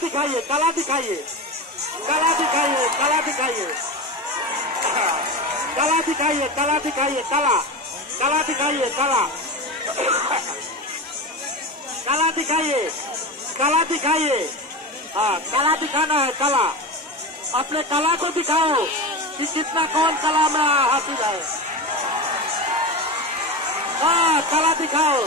दिखाइए, कला दिखाइए, कला दिखाइए, कला दिखाइए, कला दिखाइए, कला दिखाइए, कला, कला दिखाइए, कला, कला दिखाइए, कला दिखाइए। हाँ, कला दिखाना है, कला। अपने कला को दिखाओ कि कितना कौन कला में हासिल है। हाँ, कला दिखाओ।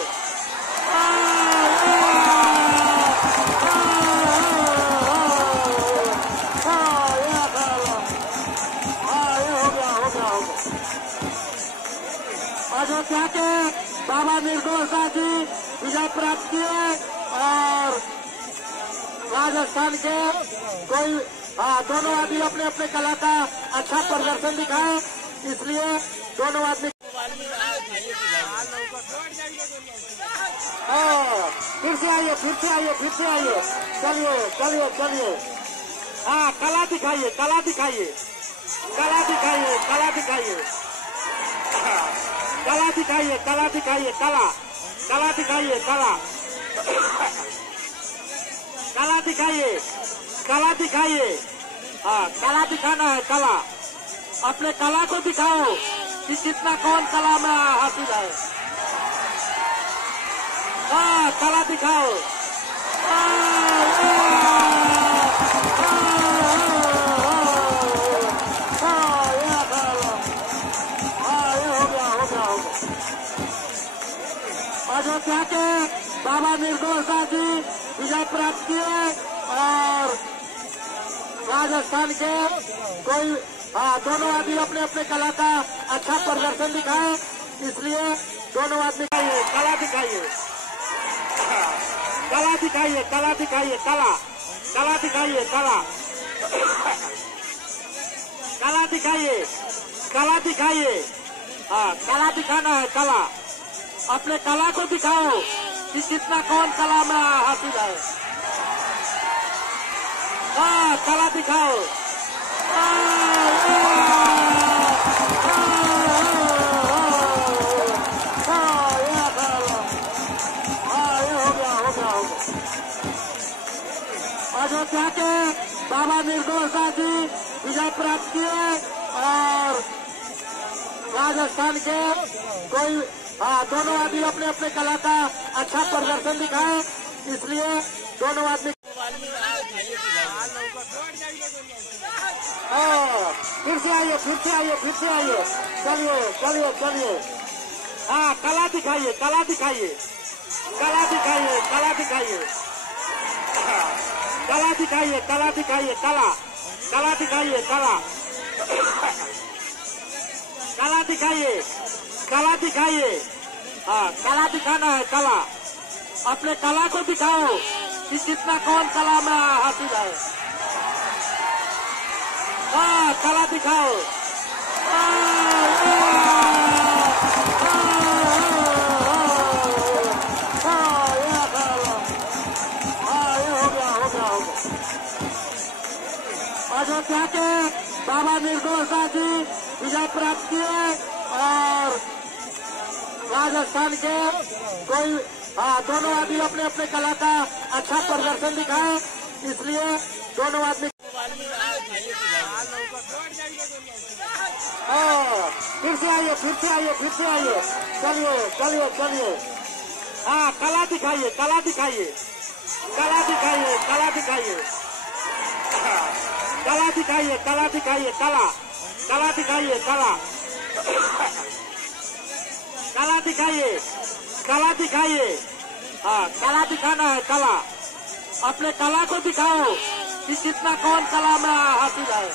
अयोध्या के बाबा निर्दोष जी विजय प्राप्त किए और राजस्थान के कोई दोनों आदमी अपने अपने कला का अच्छा प्रदर्शन दिखाए, इसलिए दोनों आदमी फिर से आइए, फिर से आइए, फिर से आइए। चलिए चलिए चलिए। हाँ, कला दिखाइए, कला दिखाइए, कला दिखाइए, कला दिखाइए, कला दिखाइए, कला दिखाइए, कला, कला दिखाइए, कला, कला दिखाइए, कला दिखाइए। हाँ, कला दिखाना है, कला। अपने कला को दिखाओ कि कितना कौन कला में हासिल है। हाँ, कला दिखाओ। अयोध्या के बाबा निर्दोष जी विजय प्राप्त किए और राजस्थान के कोई दोनों आदमी अपने अपने कला का अच्छा प्रदर्शन दिखाए, इसलिए दोनों आदमी कला दिखाइए, कला दिखाइए, कला दिखाइए, कला, कला दिखाइए, कला, कला दिखाइए, कला दिखाइए। हाँ, कला दिखाना है, कला। अपने कला को दिखाओ कि कितना कौन कला में हासिल है। हाँ, कला दिखाओ। अयोध्या के बाबा निर्दोष जी विजय प्राप्त किए और राजस्थान के कोई दोनों आदमी अपने अपने कला का अच्छा प्रदर्शन दिखाए, इसलिए दोनों आदमी फिर से आइए, फिर से आइए, फिर से आइए। चलिए चलिए चलिए। हाँ, कला दिखाइए, कला दिखाइए, कला दिखाइए, कला दिखाइए, कला दिखाइए, कला दिखाइए, कला, कला दिखाइए, कला, कला दिखाइए, कला दिखाइए। हाँ, कला दिखाना है, कला। अपने कला को दिखाओ कि कितना कौन कला में हासिल है। हाँ, कला दिखाओ। अयोध्या के बाबा निर्दोष जी विजय प्राप्त किए और राजस्थान के कोई दोनों आदमी अपने अपने कला का अच्छा प्रदर्शन दिखाए, इसलिए दोनों आदमी फिर से आइए, फिर से आइए, फिर से आइए। चलिए चलिए चलिए। हाँ, कला दिखाइए, कला दिखाइए, कला दिखाइए, कला दिखाइए, कला दिखाइए, कला दिखाइए, कला, कला दिखाइए, कला, कला दिखाइए, कला दिखाइए। हाँ, कला दिखाना है, कला। अपने कला को दिखाओ कि कितना कौन कला में हासिल है।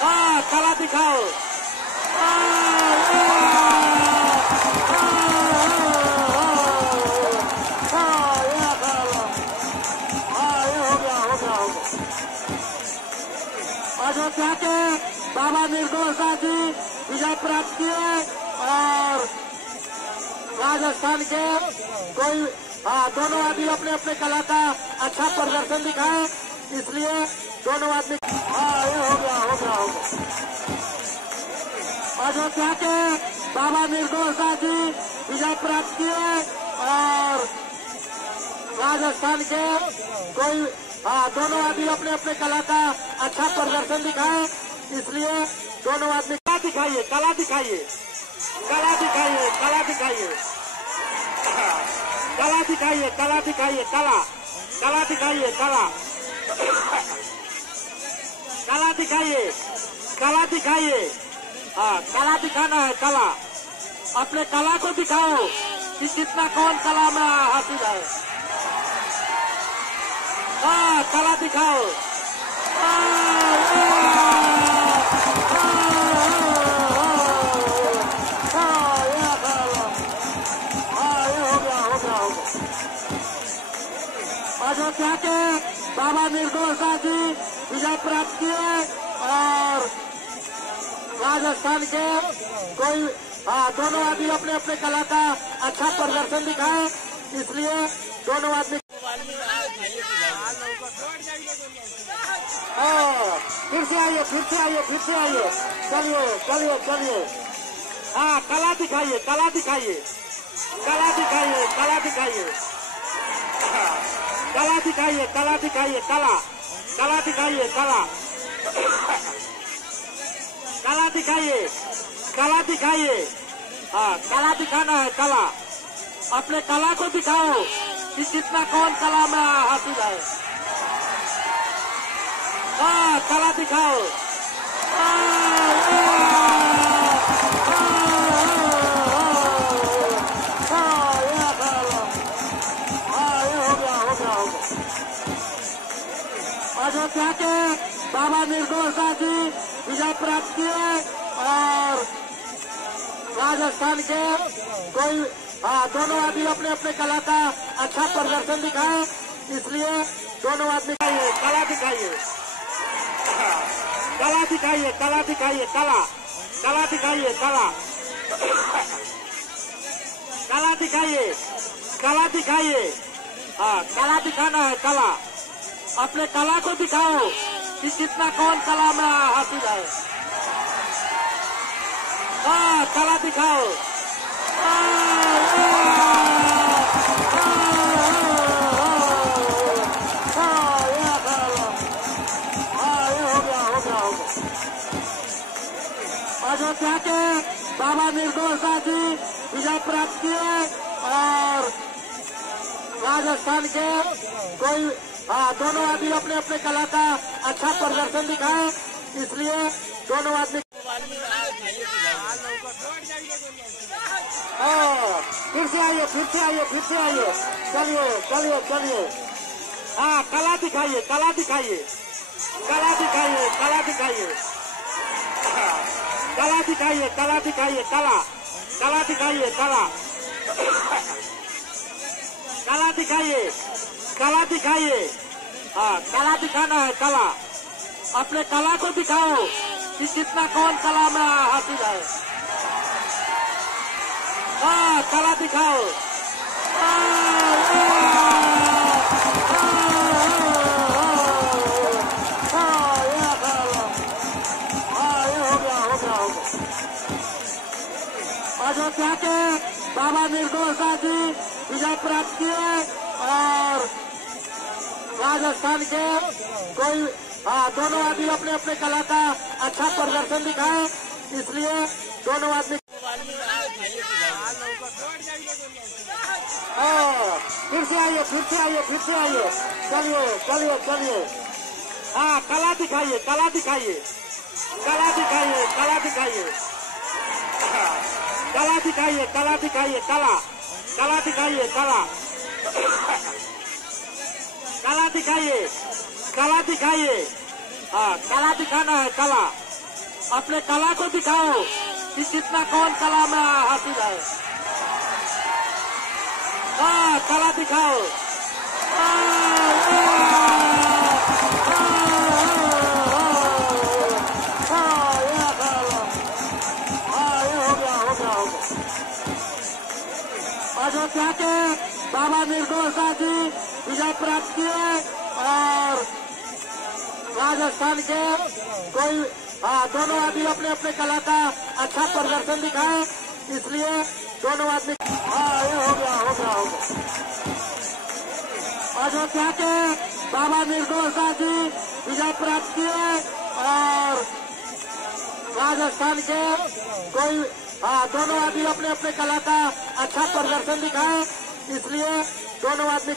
हाँ, कला दिखाओ। अयोध्या के बाबा निर्दोष जी विजय प्राप्त किए और राजस्थान के कोई दोनों आदमी अपने अपने कला का अच्छा प्रदर्शन दिखाए, इसलिए दोनों आदमी ये हो गया, हो गया, हो गया। अयोध्या के बाबा निर्दोष जी विजय प्राप्त किए और राजस्थान के कोई दोनों आदमी अपने अपने कला का अच्छा प्रदर्शन दिखाए, इसलिए दोनों आदमी कला दिखाइए, कला दिखाइए, कला दिखाइए, कला दिखाइए, कला दिखाइए, कला दिखाइए, कला कला दिखाइए, कला कला दिखाइए, कला दिखाइए। कला दिखाना है, कला अपने कला को दिखाओ कि कितना कौन कला में हासिल है। कला दिखाओ। अयोध्या के बाबा निर्दोष जी विजय प्राप्त किए और राजस्थान के कोई दोनों आदमी अपने अपने कला का अच्छा प्रदर्शन दिखाए, इसलिए दोनों आदमी फिर से आइए, फिर से आइए, फिर से आइए, चलिए चलिए चलिए। कला दिखाइए, कला दिखाइए, कला दिखाइए, कला दिखाइए, कला दिखाइए, कला दिखाइए, कला कला दिखाइए, कला कला दिखाइए, कला दिखाइए। कला दिखाना है, कला अपने कला को दिखाओ कि कितना कौन कला में हासिल है। कला दिखाओ। अयोध्या के बाबा निर्दोष जी विजय प्राप्त किए और राजस्थान के कोई दोनों आदमी अपने अपने कला का अच्छा प्रदर्शन दिखाए, इसलिए दोनों आदमी कला दिखाइए, कला दिखाइए, कला दिखाइए, कला कला दिखाइए, कला कला दिखाइए, कला दिखाइए। कला दिखाना है, कला अपने कला को दिखाओ कि कितना कौन कला में हासिल है। कला दिखाओ। अयोध्या के बाबा निर्दोष जी विजय प्राप्त किए और राजस्थान के कोई दोनों आदमी अपने अपने कला का अच्छा प्रदर्शन दिखाए, इसलिए दोनों आदमी फिर से आइए, फिर से आइए, फिर से आइए, चलिए चलिए चलिए। कला दिखाइए, कला दिखाइए, कला दिखाइए, कला दिखाइए, कला दिखाइए, कला दिखाइए, कला कला दिखाइए, कला कला दिखाइए, कला दिखाइए। कला दिखाना है, कला अपने कला को दिखाओ कि कितना कौन कला में हासिल है। कला दिखाओ। अयोध्या के बाबा निर्दोष जी विजय प्राप्त किए और राजस्थान के कोई दोनों आदमी अपने अपने कला का अच्छा प्रदर्शन दिखाए, इसलिए दोनों आदमी फिर से आइए, फिर से आइए, फिर से आइए, चलिए चलिए चलिए। कला दिखाइए, कला दिखाइए, कला दिखाइए, कला दिखाइए, कला दिखाइए, कला दिखाइए, कला कला दिखाइए, कला कला दिखाइए, कला दिखाइए। कला दिखाना है, कला अपने कला को दिखाओ कि कितना कौन कला में हासिल है। कला दिखाओ। अयोध्या के बाबा निर्दोष जी विजय प्राप्त किए और राजस्थान के कोई दोनों आदमी अपने अपने कला का अच्छा प्रदर्शन दिखाए, इसलिए दोनों आदमी ये हो गया, हो गया, हो गया। अयोध्या के बाबा निर्दोष दास जी विजय प्राप्त किए और राजस्थान के कोई दोनों आदमी अपने अपने कला का अच्छा प्रदर्शन दिखाए, इसलिए दोनों आदमी